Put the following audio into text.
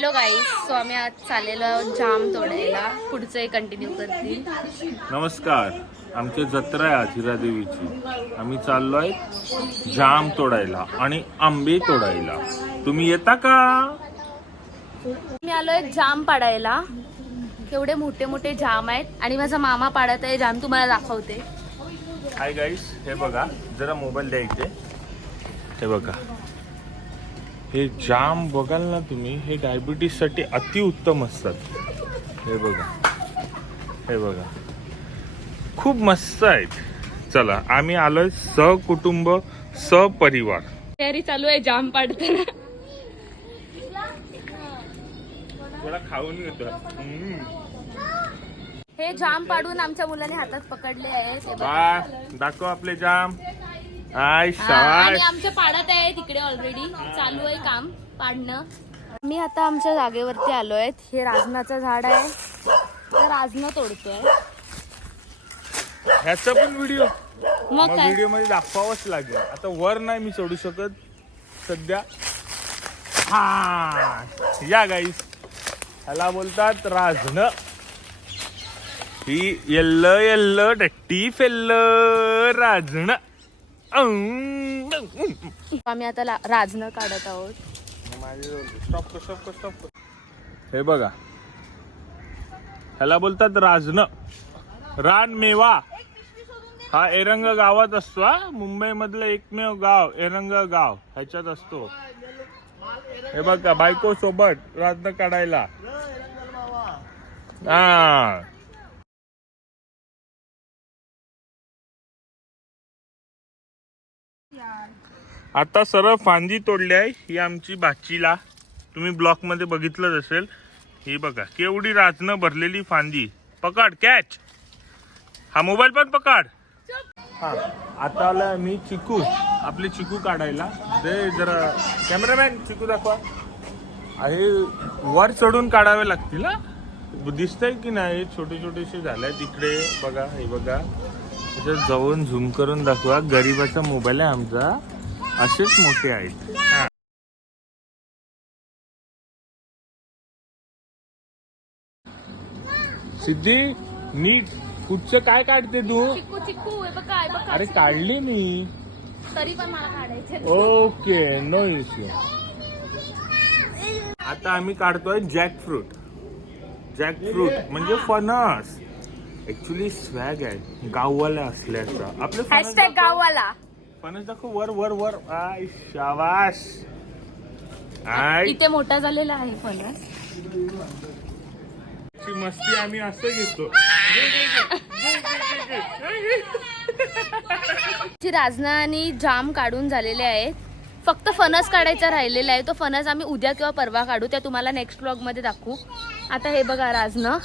Hello गाईस, so आम्ही आज चाललेलो जाम तोडायला. पुढचं कंटिन्यू करतील. नमस्कार, आमची जत्रा आहे आज हिरादेवीची. आम्ही चाललोय जाम तोडायला आणि आंबे तोडायला. तुम्ही येता का? मी आलोय जाम पाडायला. केवढे मोठे मोठे जाम आहेत आणि माझा मामा पाडत आहे जाम. तुम्हाला दाखवते. हाय गाईस, हे बघा, जरा मोबाईल द्यायचे. हे बघा, हे जाम बघाल ना तुम्ही, हे डायबिटीस साठी अतिउत्तम असतात. हे बघा, हे बघा, खूप मस्त आहेत. चला, आम्ही आलोय सहकुटुंब सपरिवार. तयारी चालू आहे जाम पाडताना. थोडा खाऊन घेतो. हे जाम पाडून आमच्या मुलाने हातात पकडले आहेत. दाखव आपले जाम. आणि आमचे पाडत आहे तिकडे. ऑलरेडी चालू आहे काम पाडणं. मी आता आमच्या जागेवरती आलोय. हे राजनाचं झाड आहे. तर राजनं तोडतोय. ह्याचा पण व्हिडिओ मग काय, व्हिडिओ मध्ये दाखवावंच लागेल. आता वर नाही मी सोडू शकत सध्या. हा, या गाईस, ह्याला बोलतात राजन. ही येल्लो येल्लो डट्टी फेल्लो राजन. आम्ही आता राजनं काढत आहोत. स्टॉप. हे बघा, ह्याला बोलतात राजन. रानमेवा हा एरंग गावात असतो. हा, मुंबई मधलं एकमेव गाव एरंग गाव ह्याच्यात असतो. हे बघा, बायको सोबत राजन काढायला. हा, आता सरळ फांदी तोडली आहे. ही आमची भाचीला, तुम्ही ब्लॉक मध्ये बघितलंच असेल. ही बघा, केवढी राजनं भरलेली फांदी. पकड, कॅच. हा मोबाईल पण पकड. हा, आता आला मी चिकू, आपले चिकू काढायला. दे जरा कॅमेरामॅन, चिकू दाखवा. आहे वर चढून काढावे लागतील. ना दिसतंय की नाही, छोटे छोटेसे झाले तिकडे. बघा, हे बघा, त्याच्यात जाऊन झूम करून दाखवा. गरीबाचा मोबाईल आहे आमचा, असेच मोठे आहेत. हा, सिद्धी नीट. कुठचं काय काढते तू? चिकू हे बघा, अरे काढली मी, तरी पण मला काढायचे. Okay, no issue. आता आम्ही काढतोय जॅकफ्रूट. जॅकफ्रूट म्हणजे फणस. ऍक्च्युली स्वॅग आहे गाववाला असल्याचा. आपले हॅशटॅग गाववाला. फणस दाखव. वर वर वर. आय शाबास. आय, इथे मोठा झालेला आहे फणस. मस्ती आम्ही असं घेतो. राजना आणि जाम काढून झालेले आहेत. फक्त फणस काढायचा राहिलेला आहे. तो फणस आम्ही उद्या किंवा परवा काढू. त्या तुम्हाला नेक्स्ट व्लॉग मध्ये दाखवू. आता हे बघा राजनं.